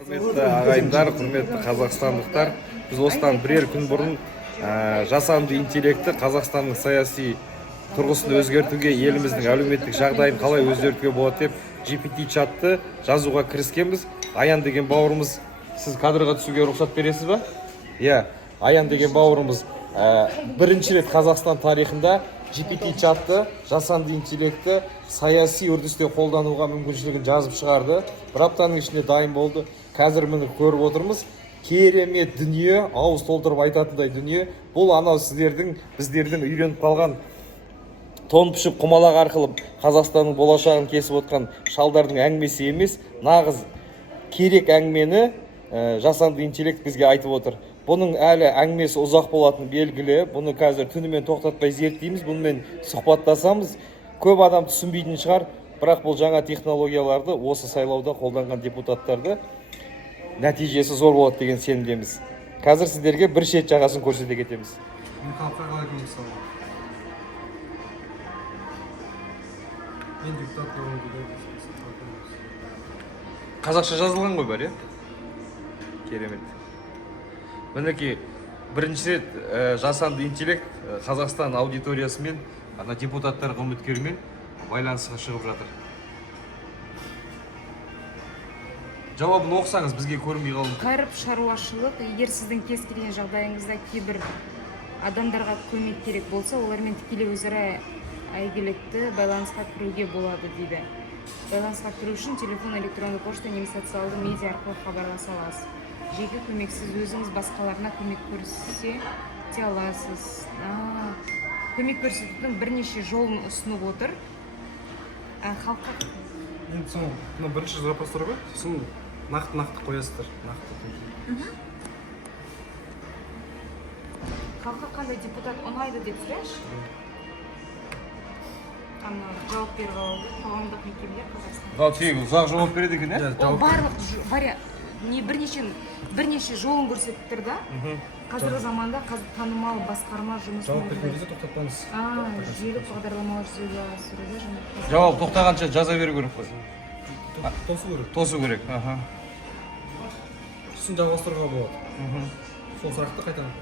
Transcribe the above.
Құрметті ағайындар, құрметті қазақстандықтар, біз осыдан бірер күн бұрын жасанды интеллекті Қазақстанның саяси тұрғысын өзгертуге, еліміздің әлеуметтік жағдайын қалай өзгертуге болады деп GPT чатты жазуға кіріскенбіз. Аян деген бауырымыз, сіз кадрға түсуге рұқсат бересіз ба? Иә, Аян деген бауырымыз бірінші рет Қазақстан тарихында GPT чатты, жасанды интеллекті саяси үрдісте қолдануға мүмкіншілігін жазып шығарды. Бір аптаның ішінде дайын болды. Қазір міне көріп отырмыз. Керемет дүние, ауыз толтырып айтатындай дүние. Бұл анау сіздердің, біздердің үйреніп қалған тон пішіп құмалақ арқылы Қазақстанның болашағын кесіп отқан шалдардың әңгімесі емес, нағыз керек әңгімені жасанды интеллект бізге айтып отыр. Бұның әлі әңгімесі ұзақ болатын белгілі. Бұны қазір түнімен тоқтатпай зерттейміз, бұнымен сұхбаттасамыз. Көп адам түсінбейтін шығар, бірақ бұл жаңа технологияларды осы сайлауда қолданған депутаттарды нәтижесі зор болады деген сенімдеміз. Қазір сіздерге бір шет жағасын көрсете кетеміз. Қазақша жазылған ғой бәрі, керемет. Мінекей, бірінші рет жасанды интеллект Қазақстан аудиториясымен, депутаттарға үміткермен байланысқа шығып жатыр. Жауабын оқысаңыз бізге көрінбей қалың. Қарып шаруашылық, егер сіздің кез келген жағдайыңызда кейбір адамдарға көмек керек болса, олармен тікелей өзара әйгілікті байланысқа кіруге болады дейді. Байланысқа кіру үшін телефон, электронды пошта немесе социалды медиа арқылы хабарласа аласыз. Жеке көмексіз өзіңіз басқаларына көмек көрсете аласыз. Көмек көрсетудің бірнеше жолын ұсынып отыр. Халыққа енді бірінші запростар ғой, сосын нақты қоясыздар. Халыққа қандай депутат ұнайды деп сұрайыншы? Жауап беріп алды, қоғамдық мекемелер Қазақстан. Ұзақ жауап береді екен, иә? Ол барлық бірнеше жолын көрсетіп тұр да. Қазіргі заманда танымал басқарма жұмыс. Жауап берген кезде тоқтатпаңыз. Желі бағдарламалар жүзеге асыруда және. Жауап тоқтағанша жаза беру керек қой. Тосу керек. Сосын жалғастыруға болады. Сол сұрақты қайтадан